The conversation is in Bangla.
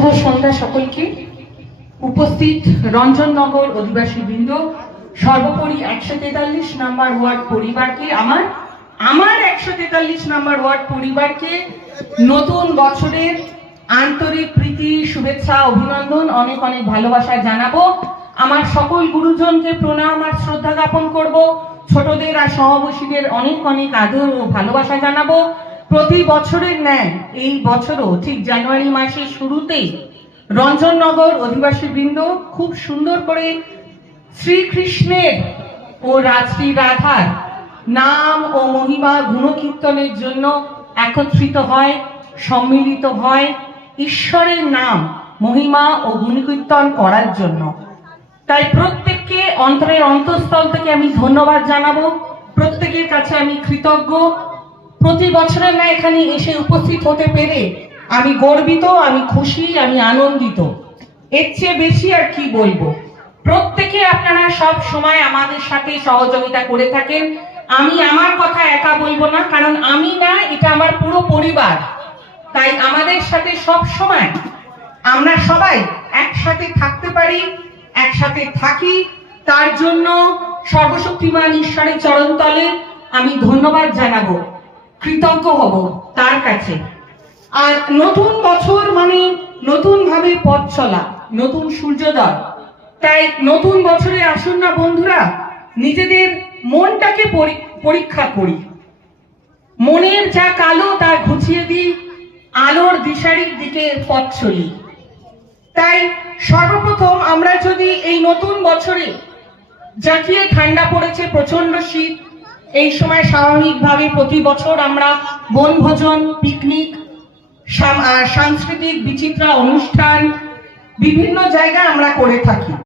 শুভ সন্ধ্যা সকলকে। উপস্থিত রঞ্জননগর অধিবাসী বৃন্দ, সর্বোপরি 143 নম্বর ওয়ার্ড পরিবারকে, আমার 143 নম্বর ওয়ার্ড পরিবারকে নতুন বছরের আন্তরিক প্রীতি, শুভেচ্ছা, অভিনন্দন, অনেক অনেক ভালোবাসা জানাবো। আমার সকল গুরুজনকে প্রণাম আর শ্রদ্ধা জ্ঞাপন করব। ছোটদের আর সহবাসীদের অনেক অনেক আদর ও ভালোবাসা জানাবো। প্রতি বছরের ন্যায় এই বছরও ঠিক জানুয়ারি মাসের শুরুতেই রঞ্জননগর অধিবাসী বৃন্দ খুব সুন্দর করে শ্রীকৃষ্ণের ও শ্রী রাধার নাম ও মহিমা গুণকীর্তনের জন্য একত্রিত হয়, সম্মিলিত হয় ঈশ্বরের নাম, মহিমা ও গুণকীর্তন করার জন্য। তাই প্রত্যেককে অন্তরের অন্তঃস্থল থেকে আমি ধন্যবাদ জানাবো। প্রত্যেকের কাছে আমি কৃতজ্ঞ। প্রতি বছরের না এখানে এসে উপস্থিত হতে পেরে আমি গর্বিত, আমি খুশি, আমি আনন্দিত। এর চেয়ে বেশি আর কি বলবো। প্রত্যেকে আপনারা সব সময় আমাদের সাথে সহযোগিতা করে থাকেন। আমি আমার কথা একা বলবো না, কারণ আমি না, এটা আমার পুরো পরিবার। তাই আমাদের সাথে সব সময় আমরা সবাই একসাথে থাকতে পারি, একসাথে থাকি। তার জন্য সর্বশক্তিমান ঈশ্বরের চরণতলে আমি ধন্যবাদ জানাবো, কৃতজ্ঞ হব তার কাছে। আর নতুন বছর মানে নতুন ভাবে পথ চলা, নতুন সূর্যোদয়। তাই নতুন বছরে আসুন না বন্ধুরা, নিজেদের মনটাকে পরীক্ষা করি, মনের যা কালো তা ঘুচিয়ে দিই, আলোর দিশারির দিকে পথ চলি। তাই সর্বপ্রথম আমরা যদি এই নতুন বছরে জাঁকিয়ে ঠান্ডা পড়েছে, প্রচন্ড শীত, এই সময় স্বাভাবিকভাবে প্রতি বছর আমরা বনভোজন, পিকনিক, সাংস্কৃতিক বিচিত্রা অনুষ্ঠান বিভিন্ন জায়গায় আমরা করে থাকি।